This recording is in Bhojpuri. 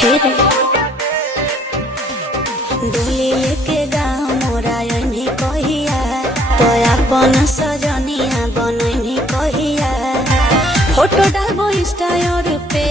फिर डोली लेके गाँव मोरा यही कहिया तो अपन सजनिया बनही कहिया। फोटो डालबो इंस्टा और पे